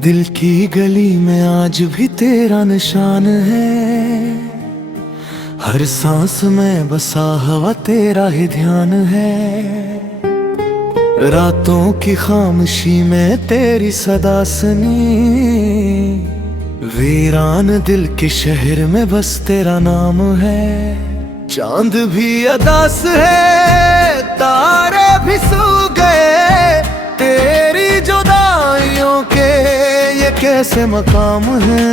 दिल की गली में आज भी तेरा निशान है, हर सांस में बसा हुआ तेरा ही ध्यान है। रातों की खामोशी में तेरी सदा सुनी, वीरान दिल के शहर में बस तेरा नाम है। चांद भी अदास है, तारे भी सो गए, तेरी जुदाइयों के ये कैसे मकाम है।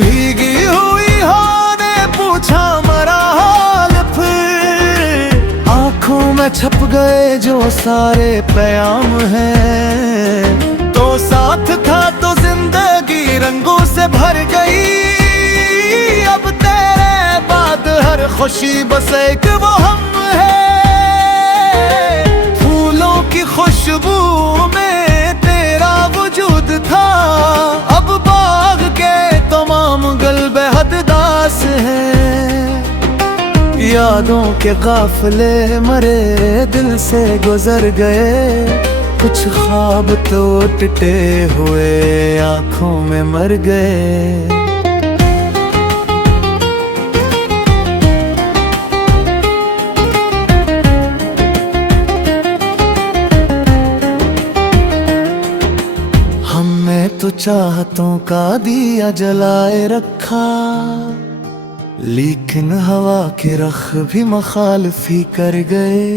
भीगी हुई हो ने पूछा मरा हाल, फिर आंखों में छप गए जो सारे प्याम हैं। तो साथ था तो जिंदगी रंगों से भर गई, अब तेरे बाद हर खुशी बस एक वो हम है। फूलों की खुशबू में तेरा वजूद था, अब बाग के तमाम गल बेहद दास हैं। यादों के काफिले मरे दिल से गुजर गए, कुछ ख्वाब तो टूटे हुए आंखों में मर गए। हमने तो चाहतों का दिया जलाए रखा, लेकिन हवा के रख भी मखालफी कर गए।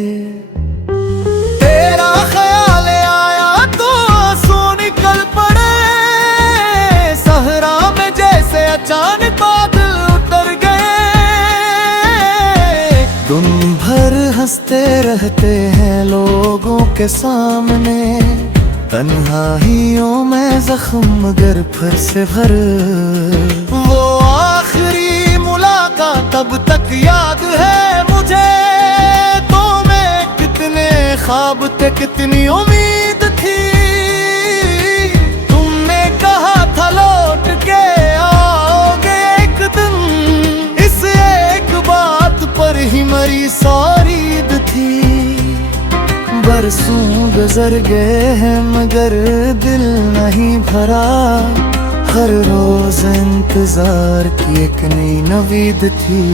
तेरा ख्याल आया तो आंसू निकल पड़े, सहरा में जैसे अचानक बादल उतर गए। दिन भर हंसते रहते हैं लोगों के सामने, तन्हाइयों में जख्म मगर फिर से भर। वो आखिरी मुलाकात तब तक याद है मुझे, तो मैं कितने ख्वाब थे कितनी उम्मीद थी। तुमने कहा था लौट के आओगे एक दिन, इस एक बात पर ही मरी सारी ईद थी। बरसों गुजर गए हैं मगर दिल नहीं भरा, हर रोज इंतजार की एक नई नवीद थी।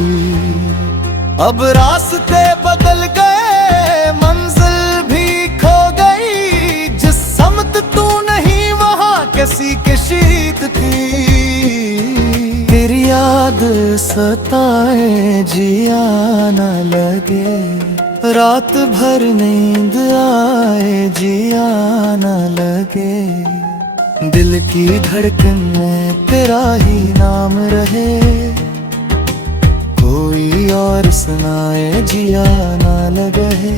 अब रास्ते बदल गए, मंजिल भी खो गई, जिस समत तू नहीं वहाँ किसी की शीत थी। तेरी याद सताए जिया न लगे, रात भर नींद आए जिया न लगे। दिल की धड़कन में तेरा ही नाम रहे, कोई और सुनाए जिया न लगे।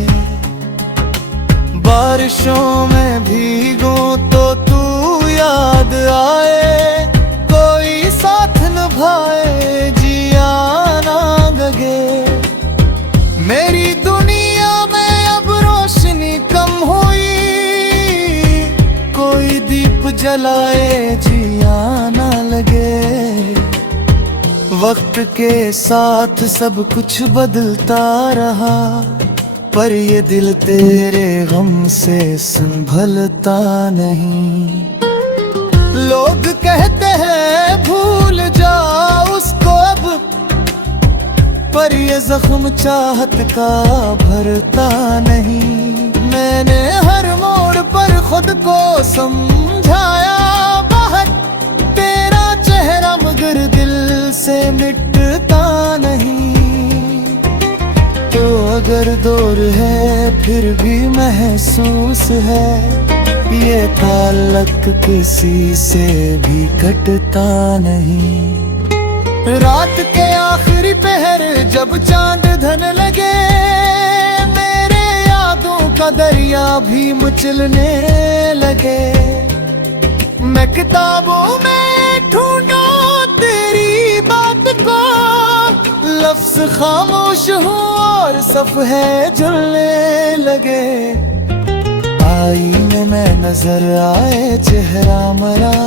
बारिशों में भीगो तो तू याद आए, कोई साथ निभाए जिया न लगे। मेरी दुनिया में अब रोशनी कम हुई, कोई दीप जलाए जिया न लगे। वक्त के साथ सब कुछ बदलता रहा, पर ये दिल तेरे गम से संभलता नहीं। लोग कहते हैं भूल जाओ उसको अब, पर ये जख्म चाहत का भरता नहीं। मैंने हर मोड़ पर खुद को समझाया बाहर, तेरा चेहरा मगर दिल से मिटता नहीं। तो अगर दूर है फिर भी महसूस है, ये ताल्लुक किसी से भी कटता नहीं। रात के आखिरी पहर जब चांद ढलने लगे, मेरे यादों का दरिया भी मचलने लगे। मैं किताबों में ढूंढूं तेरी बात को, लफ्ज खामोश हूँ और सफ़हे जुलने लगे। आईने में नजर आए चेहरा मरा,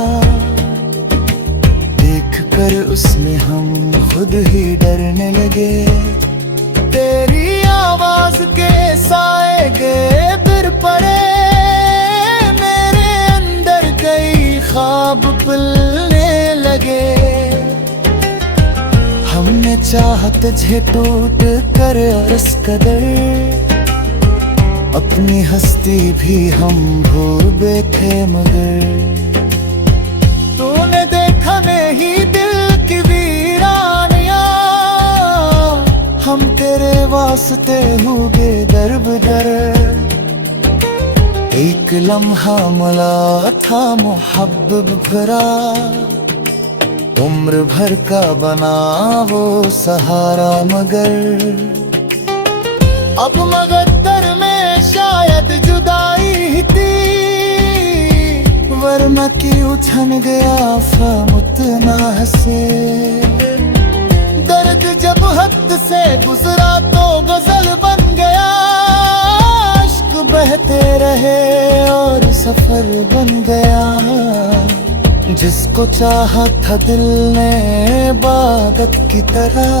कर उसमें हम खुद ही डरने लगे। तेरी आवाज के साए गए फिर गिर पड़े मेरे अंदर कई ख्वाब पिलने लगे। हमने चाहत झे टूट कर इस कदर अपनी हस्ती भी हम भूल बैठे। मगर तूने देखा नहीं दिल की वीरानियां, हम तेरे वास्ते हुए दर-बदर। एक लम्हा मिला था मोहब्बत भरा, उम्र भर का बना वो सहारा। मगर अब मगद्दर में शायद जुदाई थी, वरना की उछन गया फमुतना हंसे। दर्द जब हद से गुजरा तो गजल बन गया, इश्क बहते रहे और सफर बन गया। जिसको चाहा था दिल ने इबादत की तरह,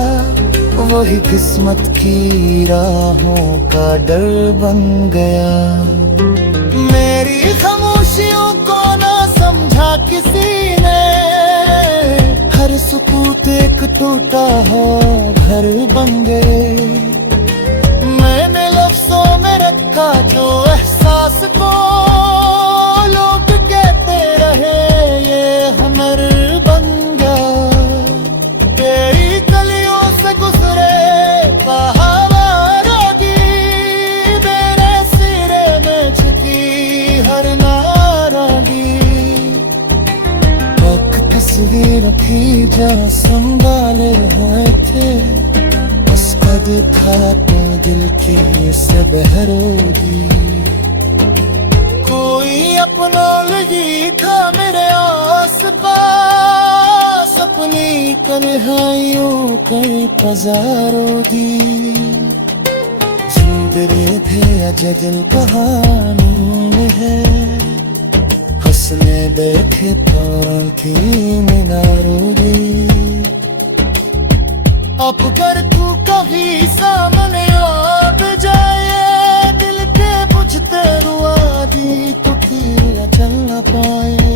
वही किस्मत की राहों का डर बन गया। मेरी खामोशियों को ना समझा किसी ने, हर सुकूत एक टूटा हो घर बन गए। मैंने लफ्जों में रखा जो एहसास को, लोग कहते रहे ये हुनर बन गया। तेरी गलियों से गुजरे पहाड़ी, मेरे सिरे में झुकी हर नारागी। पक तस्वीर थी जहाँ संभाले हुए थे, बस कद था तो दिल की से बहरोगी। कोई अपना लगी था मेरे आस पास, अपनी तन्हाइयों कई पजारों दी। जिंदरे थे अजय दिल कहानी है, हंसने बैठे पान थी मीनारों दी। अब कर तू कभी सामने आ जाए, दिल के बुझते रुआ दी तो फिर चल न पाए।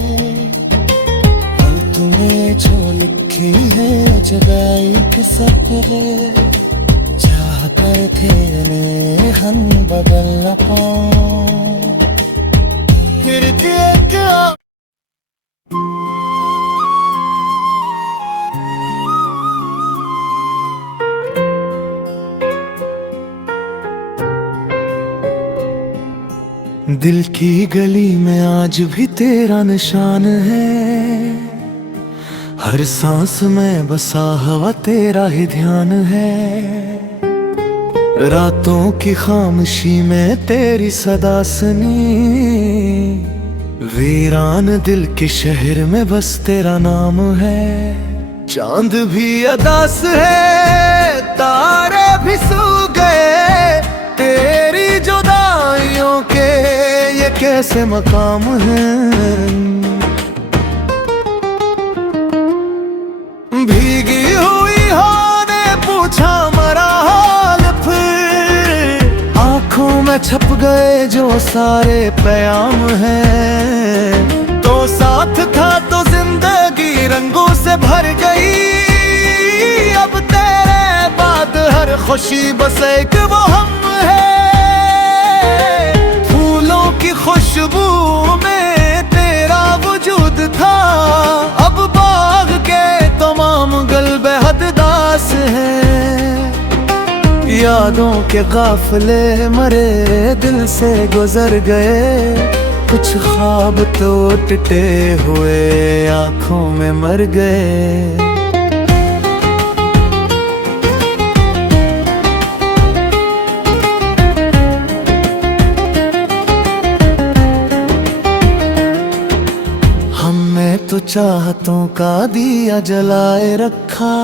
हम तुम्हें जो लिखी है जुदाई के सफरे, चाह कर थे ने हम बदल न पाए। फिर देखा दिल की गली में आज भी तेरा निशान है, हर सांस में बसा हुआ तेरा ही ध्यान है। रातों की खामोशी में तेरी सदा सुनी, वीरान दिल के शहर में बस तेरा नाम है। चांद भी अदास है, तारे भी सो गए, तेरी जुदाइयों के ये कैसे मकाम हैं। भीगी हुई हो ने पूछा मरा हाल, फिर आंखों में छप गए जो सारे पैगाम हैं। तो साथ था तो जिंदगी रंगों से भर गई, अब तेरे बाद हर खुशी बस एक वो हम है। फूलों की खुशबू में तेरा वजूद था, अब बाग के तमाम गल बेहद दास हैं। यादों के काफिले मरे दिल से गुजर गए, कुछ ख्वाब तो टूटे हुए आंखों में मर गए। तो चाहतों का दिया जलाए रखा,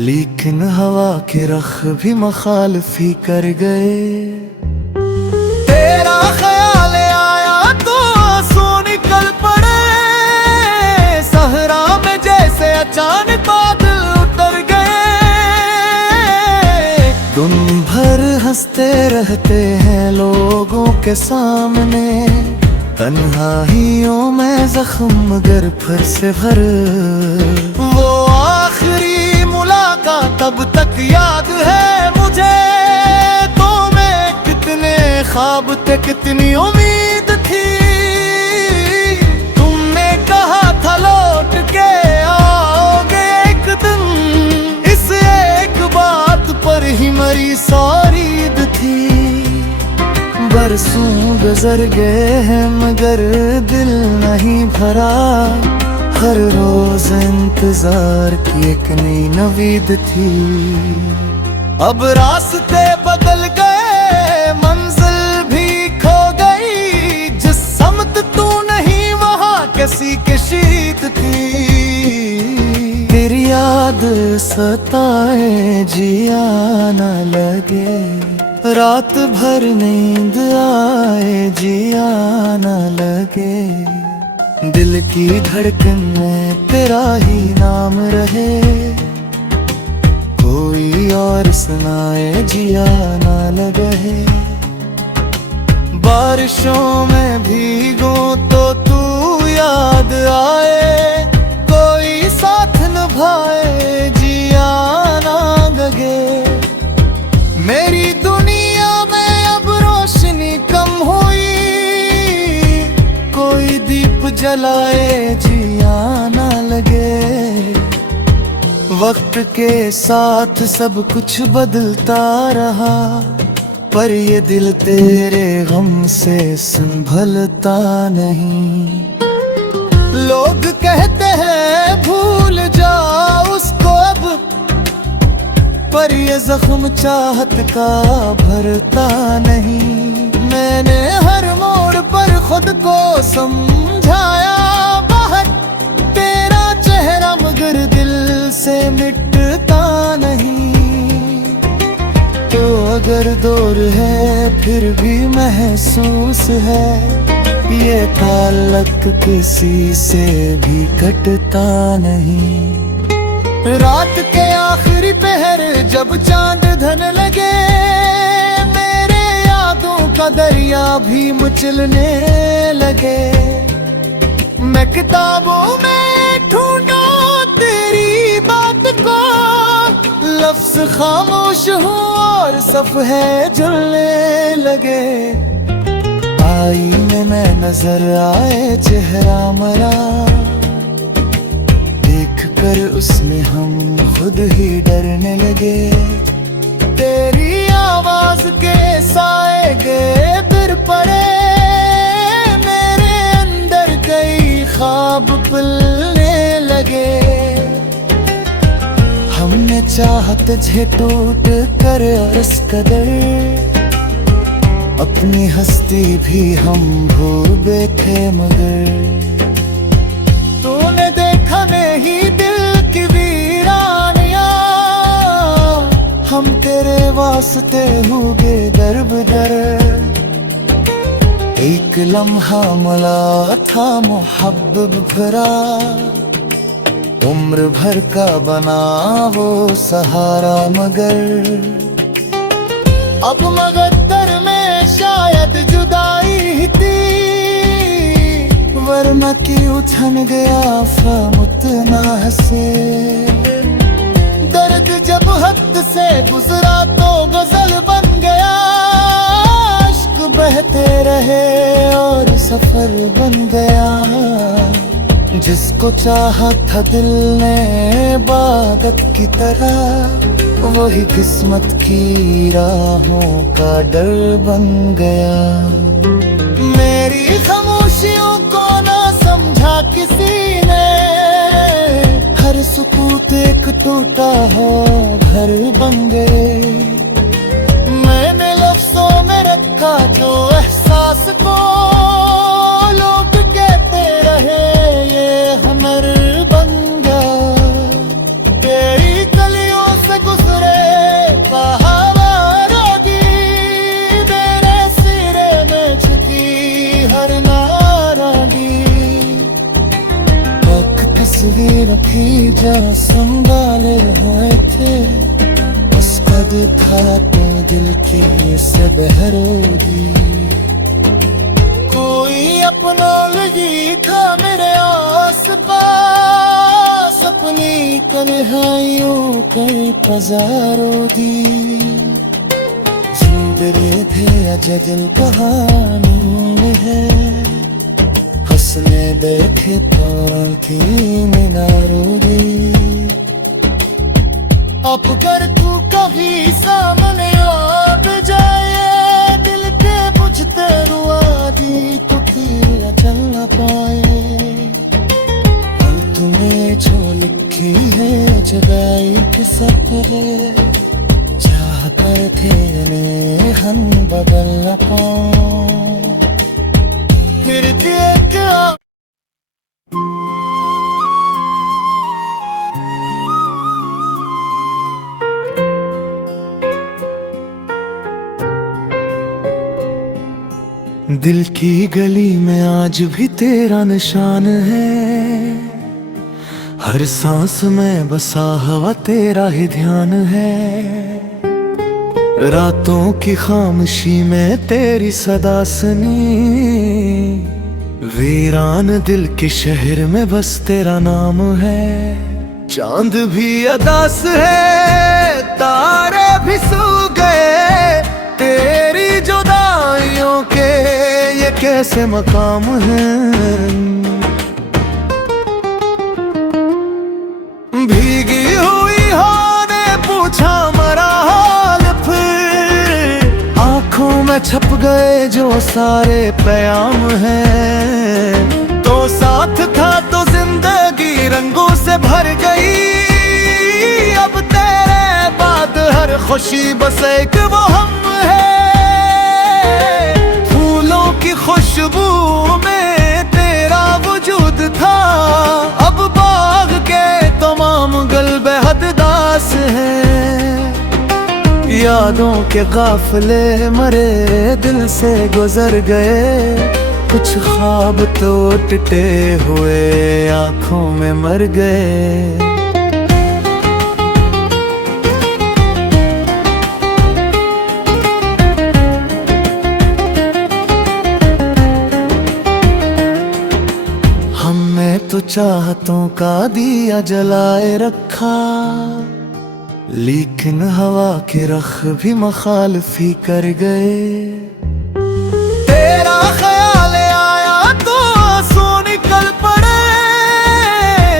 लेकिन हवा के रख भी मखालफी कर गए। तेरा ख्याल आया तो आंसू निकल पड़े, सहरा में जैसे अचानक बादल उतर गए। दिन भर हंस हंसते रहते हैं लोगों के सामने, तन्हाइयों में जख्म मगर फिर से भर। वो आखिरी मुलाकात तब तक याद है मुझे, तो मैं कितने ख्वाब थे कितनी उम्मीद थी। तुमने कहा था लौट के आओगे एक दिन, इस एक बात पर ही मरी सारी ईद थी। बरसों गुजर गए हैं मगर दिल नहीं भरा, हर रोज इंतजार की एक नई नवीद थी। अब रास्ते बदल गए, मंजिल भी खो गई, जिस समत तू नहीं वहाँ किसी की शीत थी। तेरी याद सताए जिया न लगे, रात भर नींद आए जिया न लगे। दिल की धड़कन में तेरा ही नाम रहे, कोई और सुनाए जिया न लगे। बारिशों में भीगो तो तू याद आए, कोई साथ निभाए जिया न लगे। मेरी दुनिया में अब रोशनी कम हुई, कोई दीप जलाए जिया न लगे। वक्त के साथ सब कुछ बदलता रहा, पर ये दिल तेरे गम से संभलता नहीं। लोग कहते हैं भूल जाओ उसको अब, पर ये जख्म चाहत का भरता नहीं। मैंने हर मोड़ पर खुद को समझाया बाहर, तेरा चेहरा मगर दिल से मिटता नहीं। तो अगर दूर है फिर भी महसूस है, ये ताल्लुक किसी से भी कटता नहीं। रात के आखिरी पहर जब चांद ढलने लगे, मेरे यादों का दरिया भी मचलने लगे। मैं किताबों में ढूंढूं तेरी बात को, लफ्ज खामोश हूँ और सफ़हे जुलने लगे। आईने में नजर आए चेहरा मरा, कर उसमें हम खुद ही डरने लगे। तेरी आवाज के साए गए फिर पड़े, मेरे अंदर कई ख्वाब पलने लगे। हमने चाहत झे टूट कर इस कदर, अपनी हस्ती भी हम भूल बैठे मगर। तूने देखा नहीं दिल की वीरानिया, हम तेरे वास्ते हुए दर बदर। एक लम्हा मिला था मोहब्बत भरा, उम्र भर का बना वो सहारा मगर। अब मगद्दर में शायद जुदाई थी, वरना की उछन गया फमुतना हसे। दर्द जब हद से गुजरा तो गजल बन गया, अश्क बहते रहे और सफर बन गया। जिसको चाहा था दिल ने इबादत की तरह, वही किस्मत की राहों का डर बन गया। मेरी खामोशियों को ना समझा किसी ने, हर सुकूत एक टूटा हो घर बन गए। मैंने लफ्जों में रखा जो एहसास को, लोग कहते रहे ये हमर बन गया। तेरी गलियों से गुजरे पहाड़ी, मेरे सिरे में झुकी हर नारागी। एक तस्वीर रखी जा संभाले हुए थे, उसका हद था तू दिल की से बहरोगी, कोई अपना लगी था मेरे आस पास, अपनी तन्हाइयों कई पजारों दी। जिंदगी थे अजल कहानी है, हंसने बैठे पान थी मीनारों दी। अब कर तू कभी सामने आ जाए, दिल के बुझते रुआ दी तो फिर चल न पाए। हम तुम्हें जो लिखी है जुदाई के सफर, चाह कर थे ने हम बदल न पाऊं। फिर देख दिल की गली में आज भी तेरा निशान है, हर सांस में बसा हुआ तेरा ही ध्यान है। रातों की खामोशी में तेरी सदा सुनी, वीरान दिल के शहर में बस तेरा नाम है। चांद भी अदास है, तारे भी सो गए, तेरी जुदाइयों के ये कैसे मकाम हैं। भीगी हुई हो ने पूछा मरा हाल, फिर आंखों में छप गए जो सारे पैगाम हैं। तो साथ था तो जिंदगी रंगों से भर गई, अब तेरे बाद हर खुशी बस एक वो हम है। फूलों की खुशबू में तेरा वजूद था, अब बाग के तमाम गल बेहद दास हैं। यादों के काफिले मरे दिल से गुजर गए, कुछ ख्वाब तो टूटे हुए आंखों में मर गए। हमने तो चाहतों का दिया जलाए रखा, लेकिन हवा के रख भी मखालफी कर गए। तेरा ख्याल आया तो आंसू निकल पड़े,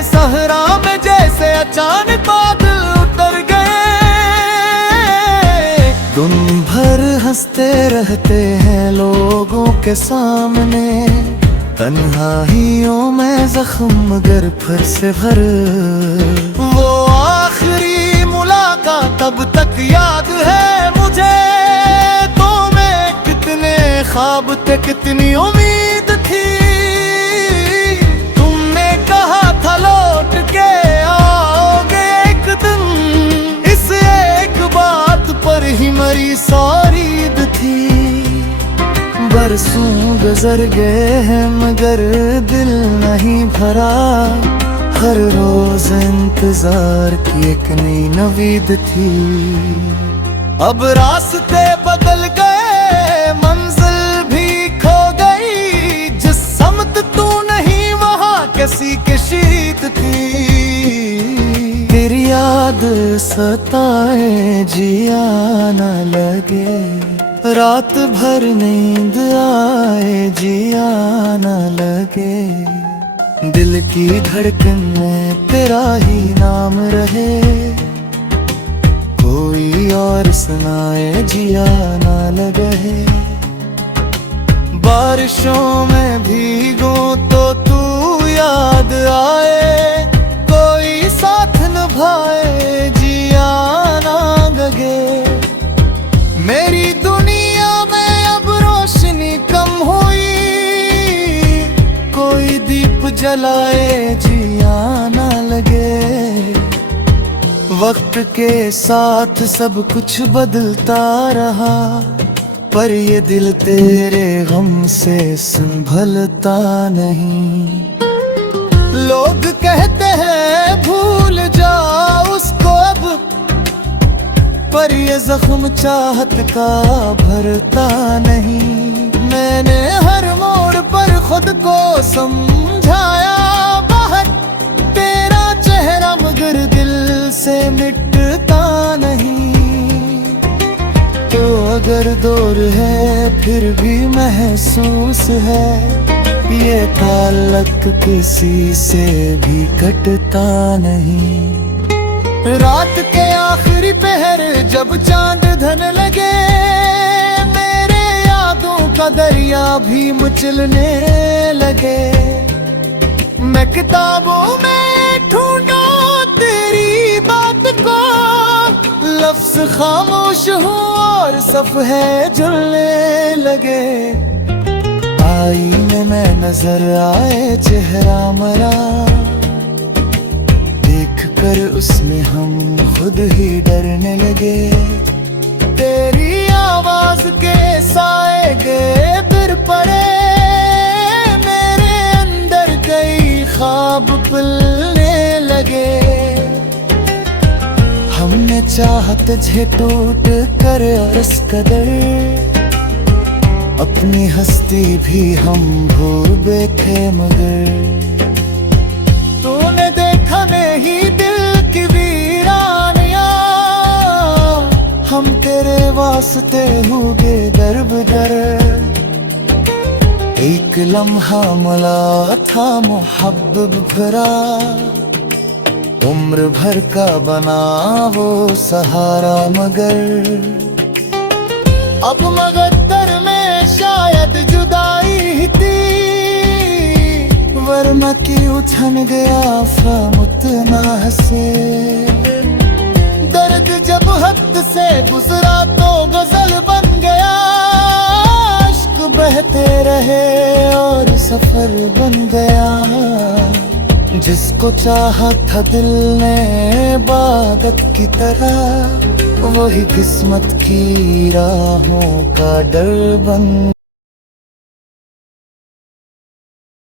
सहरा में जैसे अचानक बादल उतर गए। दिन भर हंसते रहते हैं लोगों के सामने, तन्हाइयों में जख्म मगर फिर से भर। वो आखिरी मुलाकात तब तक याद है मुझे, तो मैं कितने ख्वाब थे कितनी उम्मीद थी। तुमने कहा था लौट के आओगे एक दिन, इस एक बात पर ही मरी सारी ईद थी। बरसों गुजर गए हैं मगर दिल नहीं भरा, हर रोज इंतजार की एक नई नवीद थी। अब रास्ते बदल गए, मंजिल भी खो गई, जिस समत तू नहीं वहाँ किसी की शीत थी। तेरी याद सताए जिया न लगे, रात भर नींद आए जिया न लगे। दिल की धड़कन में तेरा ही नाम रहे, कोई और सुनाए जिया न लगे। बारिशों में भीगो तो तू याद आए, कोई साथ निभाए जिया न लगे। मेरी दुनिया में अब रोशनी कम हुई, कोई दीप जलाए जिया न लगे। वक्त के साथ सब कुछ बदलता रहा, पर ये दिल तेरे गम से संभलता नहीं। लोग कहते हैं भूल जाओ उसको अब, पर ये जख्म चाहत का भरता नहीं। मैंने हर मोड़ पर खुद को समझाया बाहर, तेरा चेहरा मगर दिल से मिटता नहीं। तो अगर दूर है फिर भी महसूस है, ये ताल्लुक किसी से भी कटता नहीं। रात के आखिरी पहर जब चांद ढलने लगे, मेरे यादों का दरिया भी मचलने लगे। मैं किताबों में ढूंढूं तेरी बात को, लफ्ज खामोश हूँ और सफ़हे जुलने लगे। आईने में नजर आए चेहरा मरा, कर उसमें हम खुद ही डरने लगे। तेरी आवाज के साए गए फिर पड़े, मेरे अंदर कई ख्वाब पलने लगे। हमने चाहत झे टूट कर इस कदर, अपनी हस्ती भी हम भूल बैठे। मगर तूने देखा नहीं दिल की वीरानिया, हम तेरे वास्ते हुए दर बदर। एक लम्हा मिला था मोहब्बत भरा, उम्र भर का बना वो सहारा। मगर अब मगद्दर में शायद जुदाई ही थी, वरना की उछन गया फमुतना से। दर्द जब हद से गुजरा तो गजल बन गया, इश्क बहते रहे और सफर बन गया। जिसको चाहा था दिल ने इबादत की तरह, वही किस्मत की राहों का डर बन